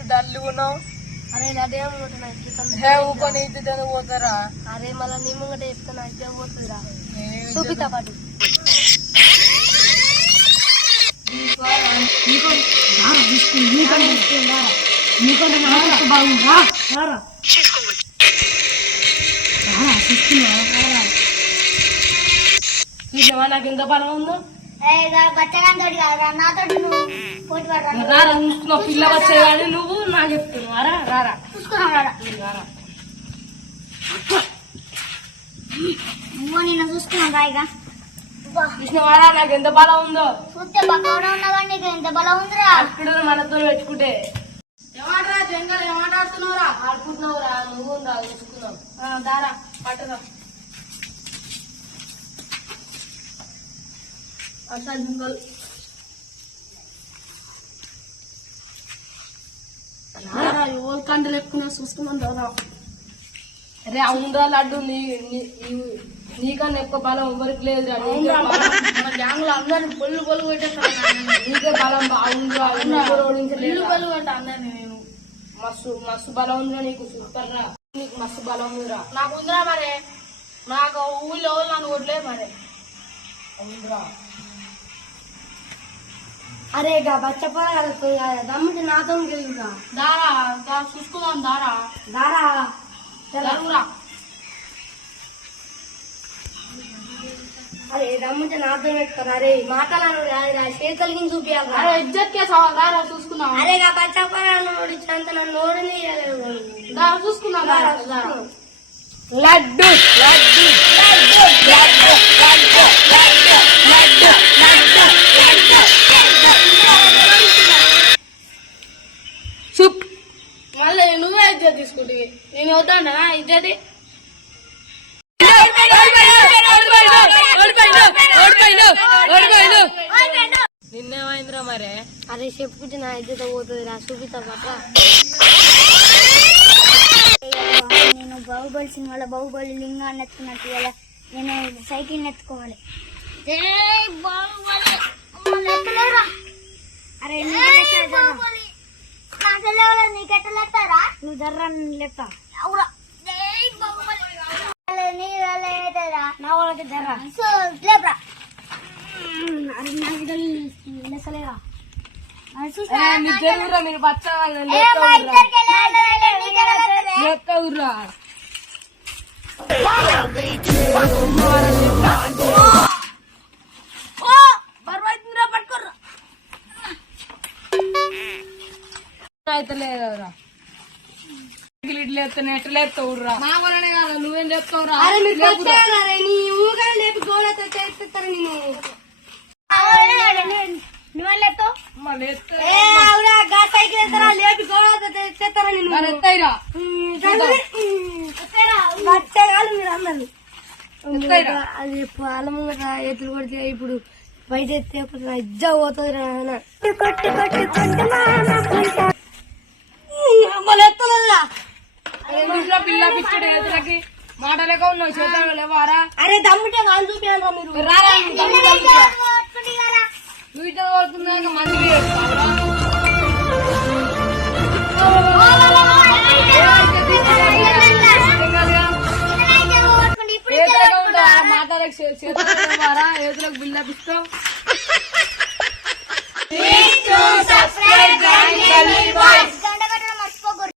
గిట్టు డల్లుగున్నావు. అరే అదేం ఊకొని ఇద్దరు పోతారా? అరే మళ్ళీ నీ ముంగట చెప్తున్నా ఇద్దరు పోతుందిరా. చూపిస్తా పాటు నాకు ఎంత బలం ఉందో చూస్తున్నావు. పిల్ల వచ్చేవాడి నువ్వు నాకు చెప్తున్నావు. రారా నిన్న చూసుకున్నాను రాయిగా చూసినవారా నాకు ఎంత బలం ఉందో. చూస్తే పక్కన ఉన్నవాడి నీకు ఎంత బలం ఉందిరా. అప్పుడు మనతో పెట్టుకుంటే ఏమాటరా జంగల్ ఏమాటాడుతున్నావురా? ఆడుకుంటున్నావురా నువ్వు రా చూసుకున్నావు. దారా పట్టదా అట్లా జంగల్ ఎవరు కండలు ఎక్కువ చూసుకున్నాం దాదా. అరే అవునరా లడ్డు నీకన్నా ఎక్కువ బలం ఎవరికి లేదురా. గ్యాంగ్ లో అందరు బొల్లు బొల్లు పెట్టేస్తాను. నీకే బలం బాగుందిరా. బొల్లు బొల్లు పెట్టా అందరిని నేను. మస్తు బలం ఉందిరా నీకు. సూపర్ రా. నీకు మస్తు బలం ఉందిరా. నాకు ఉందిరా మరి. నాకు ఊళ్ళో నన్ను కొట్టలేదు మరి. అవునరా. అరే గా బచ్చపా దమ్ముంటే నాతో గెలుగురా. దారా చూసుకుందాం. దారా జరుగురా. అరే దమ్ముంటే నాతో పెట్టుకోరా. అరే మాటలను చేతులకి చూపించాలి. అరే ఇజ్జత్ కేసావా? దారా చూసుకున్నాం. అరే గా బచ్చపా ఓడించినంత నన్ను ఓడని దారా చూసుకున్నాం. దారా లడ్డు లడ్డు లడ్డు లడ్డు లడ్డు లడ్డు లడ్డు లడ్డు చూప్. మళ్ళీ నువ్వే ఇజ్జత్ తీసుకుంటే నేను వద్దానా ఇజ్జతి? నిన్నేమైందిరా మరే? అరే చెప్పుకుంటే నా ఇజ్జత పోతుంది రా. చూపిస్తా పక్క. నేను బాహుబలి సినిమాలో బాహుబలి లింగాన్ని ఎత్తుకున్నట్టు ఇలా నేను సైకిల్ ఎత్తుకోవాలి. అరే నీకెట్టలేస్తారా? నువ్వు జర్రా లేపుతా. నా వాళ్ళకి జర్రా లేపరా. అరే నాకు లెక్కలేరా. మీరు బచ్చరా పట్టుకోర్రా. అయితే లేదురా. ఇట్లా లేపుతాను ఎట్లా లేపుతావురా? మా వల్లనే కాదు నువ్వేం లేపుతావురా? నీ ఊగా లేపి గోడతో చేస్తారా? నువ్వేం లేపుతావు? సైకిల్ ఎత్తారా? లేపి గోడతో చేస్తారా? నేను ఎత్తాయిరా. మీరు అందరు అది పాల ముంగట ఎత్తులు కొడితే ఇప్పుడు బయట ఎత్తే ఇజ్జ పోతుంది రా. పిల్ల పిచ్చడు ఎదురకి మాటలేక ఉన్నావు. చేతాడు లేవారా? అరే దమ్ముంటే కాదు చూపించాలి మీరు. రారా వీటితో పడుతున్నా మంది మాటలకు చేతారా? ఎదురకు బిల్డప్ ఇస్తావు.